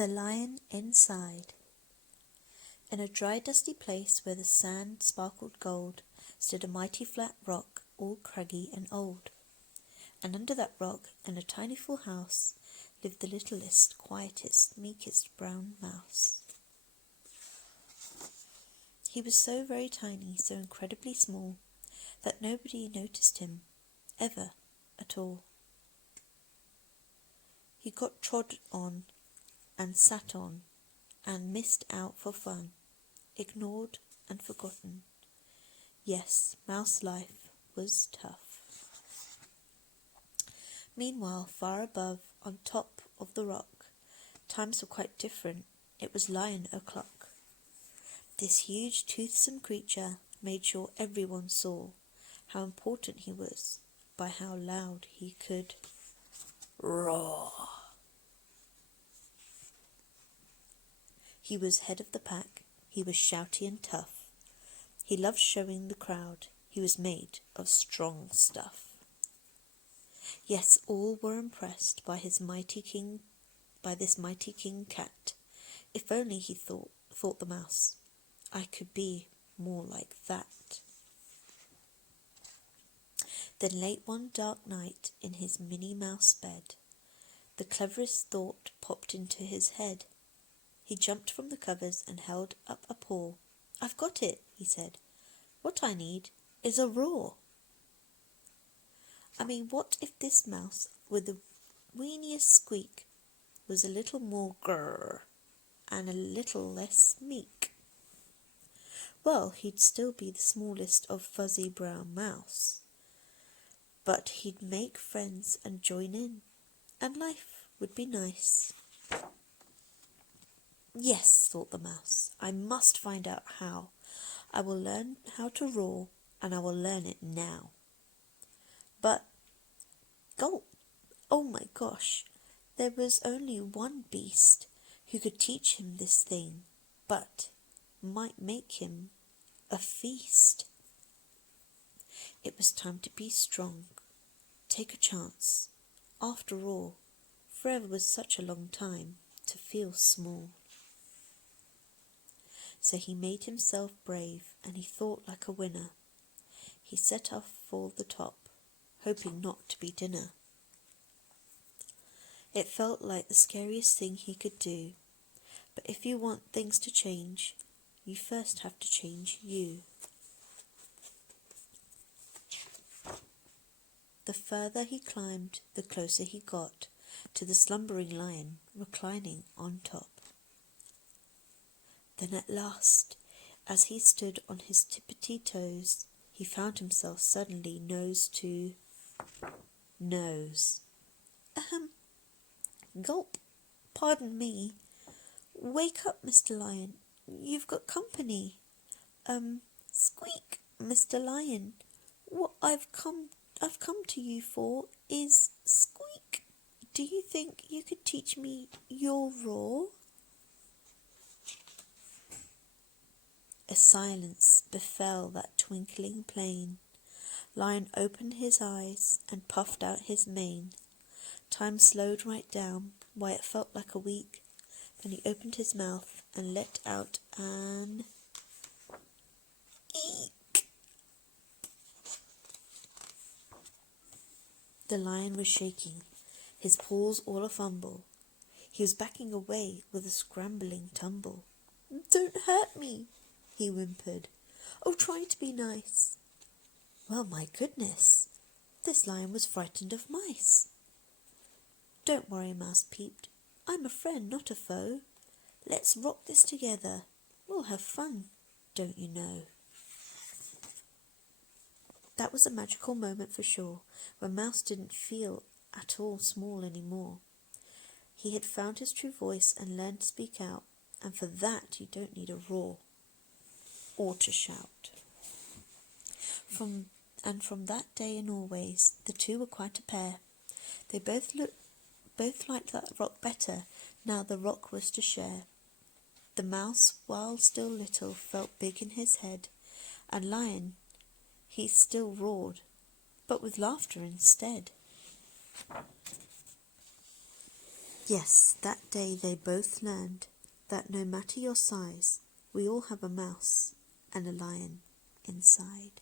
The Lion Inside. In a dry, dusty place where the sand sparkled gold stood a mighty flat rock, all craggy and old. And under that rock, in a tiny full house, lived the littlest, quietest, meekest brown mouse. He was so very tiny, so incredibly small, that nobody noticed him, ever, at all. He got trod on and sat on and missed out for fun, ignored and forgotten. Yes, mouse life was tough. Meanwhile, far above, on top of the rock, times were quite different. It was lion o'clock. This huge, toothsome creature made sure everyone saw how important he was by how loud he could roar. He was head of the pack. He was shouty and tough. He loved showing the crowd he was made of strong stuff. Yes, all were impressed by this mighty king cat. If only, he thought the mouse, I could be more like that. Then late one dark night in his Minnie Mouse bed, the cleverest thought popped into his head. He jumped from the covers and held up a paw. I've got it, he said. What I need is a roar. I mean, what if this mouse with the weeniest squeak was a little more grrr and a little less meek? Well, he'd still be the smallest of fuzzy brown mouse, but he'd make friends and join in, and life would be nice. Yes, thought the mouse, I must find out how. I will learn how to roar, and I will learn it now. But, gulp, oh my gosh, there was only one beast who could teach him this thing, but might make him a feast. It was time to be strong, take a chance. After all, forever was such a long time to feel small. So he made himself brave, and he thought like a winner. He set off for the top, hoping not to be dinner. It felt like the scariest thing he could do, but if you want things to change, you first have to change you. The further he climbed, the closer he got to the slumbering lion reclining on top. Then at last, as he stood on his tippity toes, he found himself suddenly nose to nose. Gulp, pardon me. Wake up, Mr. Lion. You've got company. Squeak, Mr. Lion. What I've come to you for is squeak. Do you think you could teach me your roar? A silence befell that twinkling plain. Lion opened his eyes and puffed out his mane. Time slowed right down, why it felt like a week. Then he opened his mouth and let out an eek. The lion was shaking, his paws all a fumble. He was backing away with a scrambling tumble. Don't hurt me, he whimpered. Oh, try to be nice. Well, my goodness, this lion was frightened of mice. Don't worry, Mouse peeped. I'm a friend, not a foe. Let's rock this together. We'll have fun, don't you know? That was a magical moment for sure, when Mouse didn't feel at all small any more. He had found his true voice and learned to speak out, and for that you don't need a roar or to shout. From that day and always, the two were quite a pair. They both liked that rock better, now the rock was to share. The mouse, while still little, felt big in his head, and Lion, he still roared, but with laughter instead. Yes, that day they both learned that no matter your size, we all have a mouse and a lion inside.